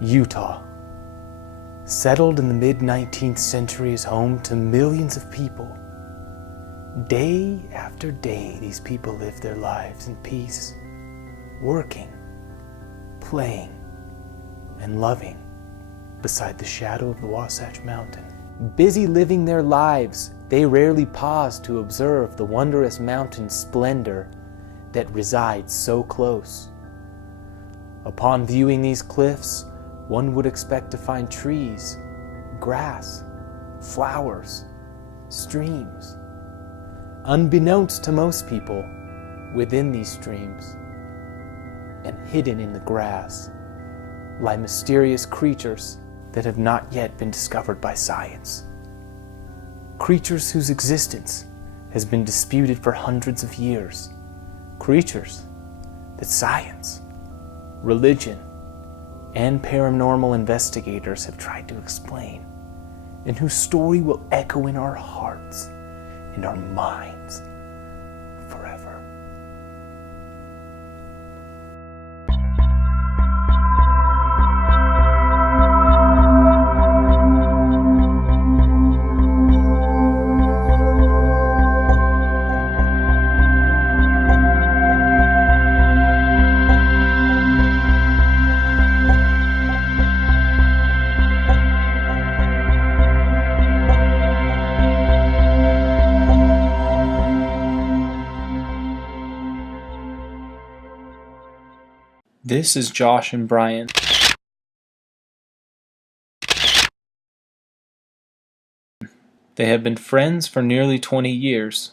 Utah, settled in the mid-19th century, is home to millions of people. Day after day, these people live their lives in peace, working, playing, and loving beside the shadow of the Wasatch Mountain. Busy living their lives, they rarely pause to observe the wondrous mountain splendor that resides so close. Upon viewing these cliffs, one would expect to find trees, grass, flowers, streams. Unbeknownst to most people, within these streams and hidden in the grass lie mysterious creatures that have not yet been discovered by science. Creatures whose existence has been disputed for hundreds of years. Creatures that science, religion, and paranormal investigators have tried to explain, and whose story will echo in our hearts and our minds forever. This is Josh and Brian. They have been friends for nearly 20 years.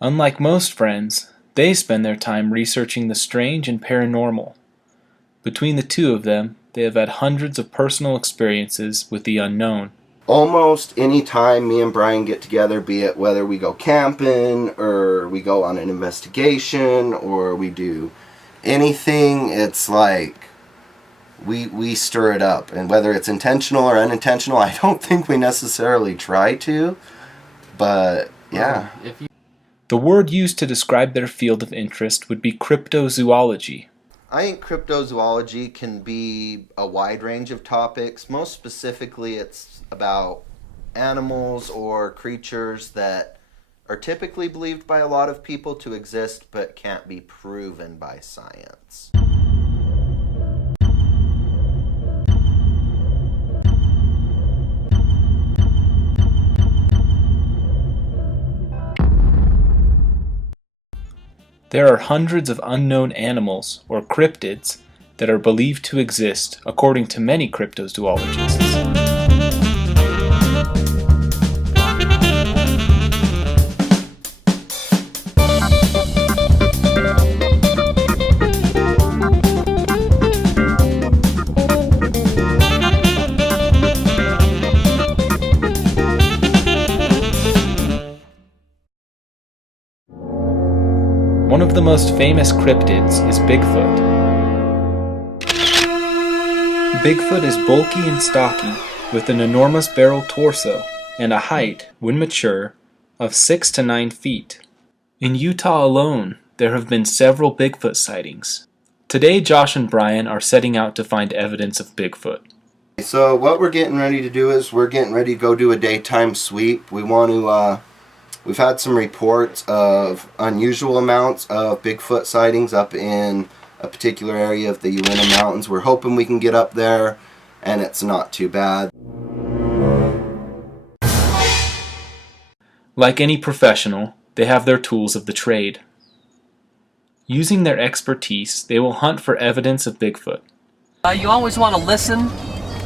Unlike most friends, they spend their time researching the strange and paranormal. Between the two of them, they have had hundreds of personal experiences with the unknown. Almost any time me and Brian get together, be it whether we go camping or we go on an investigation or we do anything, it's like we stir it up, and whether it's intentional or unintentional, I don't think we necessarily try to, but yeah. The word used to describe their field of interest would be cryptozoology. I think cryptozoology can be a wide range of topics. Most specifically, it's about animals or creatures that are typically believed by a lot of people to exist but can't be proven by science. There are hundreds of unknown animals, or cryptids, that are believed to exist, according to many cryptozoologists. One of the most famous cryptids is Bigfoot. Bigfoot is bulky and stocky, with an enormous barrel torso and a height, when mature, of 6 to 9 feet. In Utah alone, there have been several Bigfoot sightings. Today, Josh and Brian are setting out to find evidence of Bigfoot. So what we're getting ready to do is we're getting ready to go do a daytime sweep. We want to we've had some reports of unusual amounts of Bigfoot sightings up in a particular area of the Uinta Mountains. We're hoping we can get up there and it's not too bad. Like any professional, they have their tools of the trade. Using their expertise, they will hunt for evidence of Bigfoot. You always want to listen.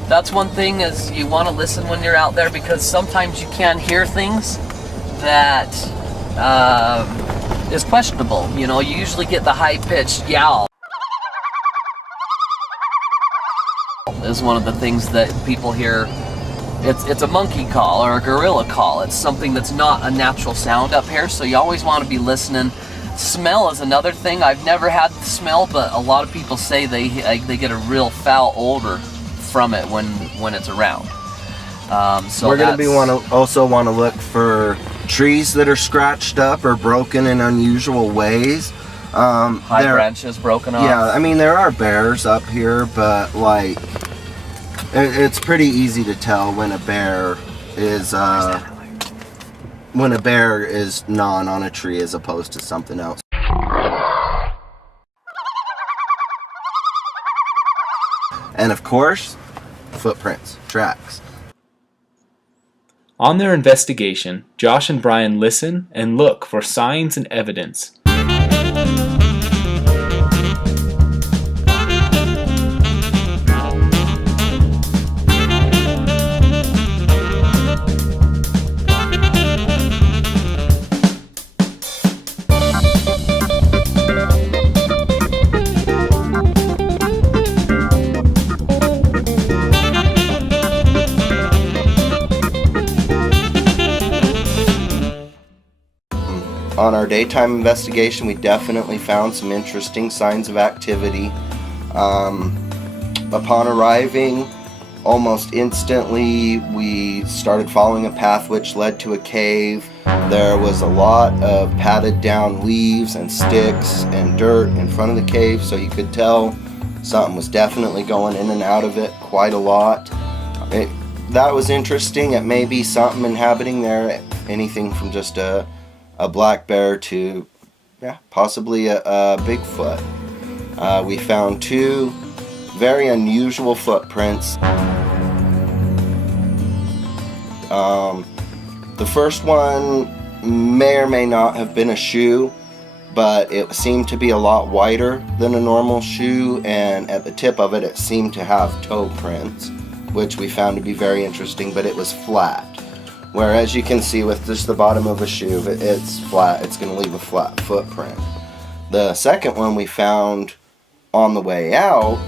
That's one thing, is you want to listen when you're out there, because sometimes you can hear things that is questionable. You know, you usually get the high-pitched yowl. Is one of the things that people hear. It's a monkey call or a gorilla call. It's something that's not a natural sound up here, so you always want to be listening. Smell is another thing. I've never had the smell, but a lot of people say they get a real foul odor from it when it's around. So we're going to also want to look for trees that are scratched up or broken in unusual ways. High branches broken off. Yeah, I mean, there are bears up here, but like, it's pretty easy to tell when a bear is gnawing on a tree as opposed to something else. And of course, footprints, tracks. On their investigation, Josh and Brian listen and look for signs and evidence. On our daytime investigation, we definitely found some interesting signs of activity. Upon arriving, almost instantly, we started following a path which led to a cave. There was a lot of patted down leaves and sticks and dirt in front of the cave, so you could tell something was definitely going in and out of it quite a lot. That was interesting. It may be something inhabiting there, anything from just a black bear to possibly a Bigfoot. We found two very unusual footprints. The first one may or may not have been a shoe, but it seemed to be a lot wider than a normal shoe, and at the tip of it, it seemed to have toe prints, which we found to be very interesting, but it was flat. Whereas you can see with just the bottom of a shoe, it's flat. It's going to leave a flat footprint. The second one we found on the way out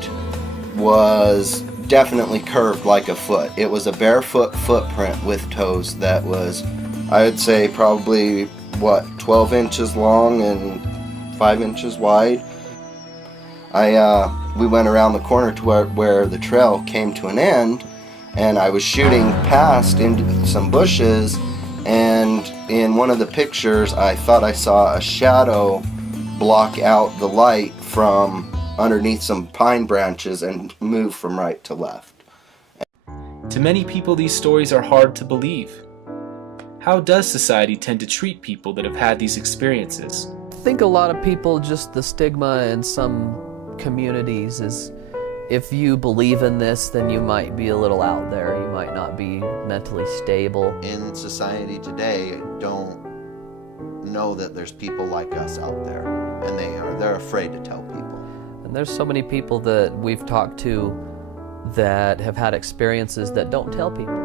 was definitely curved like a foot. It was a barefoot footprint with toes that was, I would say, probably, 12 inches long and 5 inches wide. We went around the corner to where the trail came to an end, and I was shooting past into some bushes, and in one of the pictures I thought I saw a shadow block out the light from underneath some pine branches and move from right to left. To many people, these stories are hard to believe. How does society tend to treat people that have had these experiences? I think a lot of people, just the stigma in some communities is, if you believe in this, then you might be a little out there. You might not be mentally stable. In society today, don't know that there's people like us out there, and they're afraid to tell people. And there's so many people that we've talked to that have had experiences that don't tell people.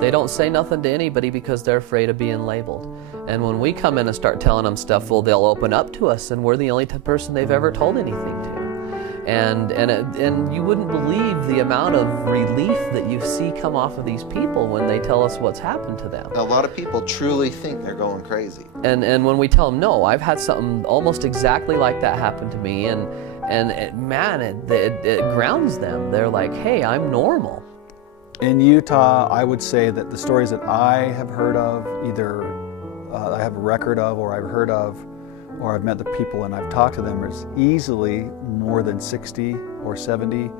They don't say nothing to anybody because they're afraid of being labeled. And when we come in and start telling them stuff, well, they'll open up to us, and we're the only person they've ever told anything to. And you wouldn't believe the amount of relief that you see come off of these people when they tell us what's happened to them. A lot of people truly think they're going crazy. And when we tell them, no, I've had something almost exactly like that happen to me, and it grounds them. They're like, hey, I'm normal. In Utah, I would say that the stories that I have heard of, either I have a record of, or I've heard of, or I've met the people and I've talked to them, is easily more than 60 or 70